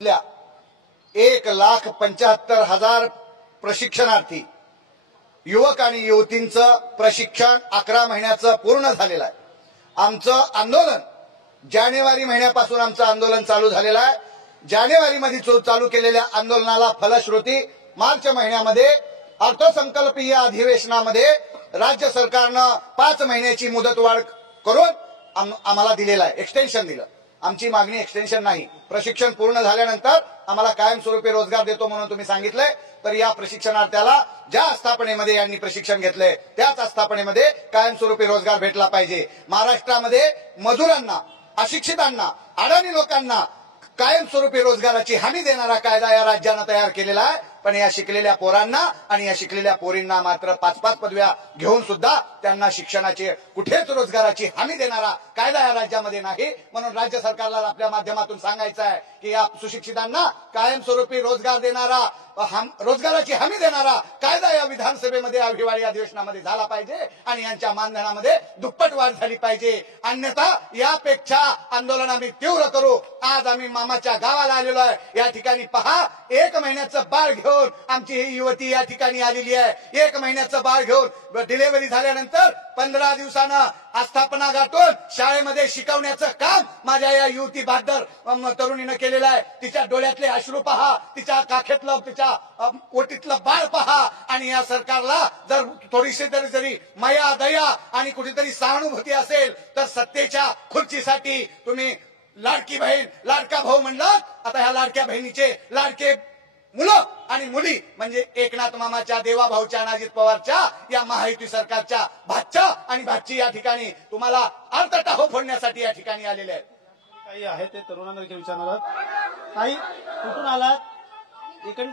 1,75,000 प्रशिक्षणार्थी युवक आणि युवतींचं प्रशिक्षण 11 महिन्याचं पूर्ण झालेलं आहे। आमचं आंदोलन जानेवारी महिन्यापासून आमचं आंदोलन चालू झालेलं आहे। जानेवारीमध्ये चालू केलेल्या आंदोलनाला फलश्रुती मार्च महिन्यामध्ये अर्थसंकल्पीय अधिवेशनामध्ये राज्य सरकारनं 5 महिन्याची मुदतवाढ करून आम्हाला दिलेला आहे, एक्सटेन्शन दिलं। आमची मागणी एक्सटेन्शन नाही, प्रशिक्षण पूर्ण झाल्यानंतर आम्हाला कायमस्वरूपी रोजगार देतो म्हणून तुम्ही सांगितलंय। तर या प्रशिक्षणार्थ्याला ज्या आस्थापनेमध्ये यांनी प्रशिक्षण घेतलंय त्याच आस्थापनेमध्ये कायमस्वरूपी रोजगार भेटला पाहिजे। महाराष्ट्रामध्ये मजुरांना, अशिक्षितांना, अडाणी लोकांना कायमस्वरूपी रोजगाराची हमी देणारा कायदा या राज्यानं तयार केलेला आहे। पण या शिकलेल्या पोरांना आणि या शिकलेल्या पोरींना मात्र 5-5 पदव्या घेऊन सुद्धा त्यांना शिक्षणाची कुठेच रोजगाराची हमी देणारा कायदा या राज्यामध्ये नाही। म्हणून राज्य सरकारला आपल्या माध्यमातून सांगायचं आहे की या सुशिक्षितांना कायमस्वरूपी रोजगार देणारा, रोजगाराची हमी देणारा कायदा या विधानसभेमध्ये हिवाळी अधिवेशनामध्ये झाला पाहिजे आणि यांच्या मानधनामध्ये दुप्पट वाढ झाली पाहिजे। अन्यथा यापेक्षा आंदोलन आम्ही तीव्र करू। आज आम्ही मामाच्या गावाला आलेलो आहे। या ठिकाणी पहा, 1 महिन्याचं बाळ घेऊन आमची ही युवती या ठिकाणी आलेली आहे। 1 महिन्याचं बाळ घेऊन डिलिव्हरी झाल्यानंतर 15 दिवसानं आस्थापना गाठून शाळेमध्ये शिकवण्याचं काम माझ्या या युवती बहादर तरुणीनं केलेलं आहे। तिच्या डोळ्यातले अश्रू पहा, तिच्या काखेतलं, तिच्या ओटीतलं बाळ पहा। आणि या सरकारला जर थोडीशी जरी माया, दया आणि कुठेतरी सहानुभूती असेल तर सत्तेच्या खुर्चीसाठी तुम्ही लाडकी बहीण, लाडका भाऊ म्हणलात। आता ह्या लाडक्या बहिणीचे लाडके मुलं आणि मुली म्हणजे एकनाथ मामाच्या, देवा भाऊच्या, अजित पवारच्या या महायुती सरकारच्या भाच्या आणि भाची या ठिकाणी तुम्हाला अर्थटाहो फोडण्यासाठी या ठिकाणी आलेले आहेत। काही आहे ते तरुणांना विचारणार आहात। काही कुठून आलात? इकडे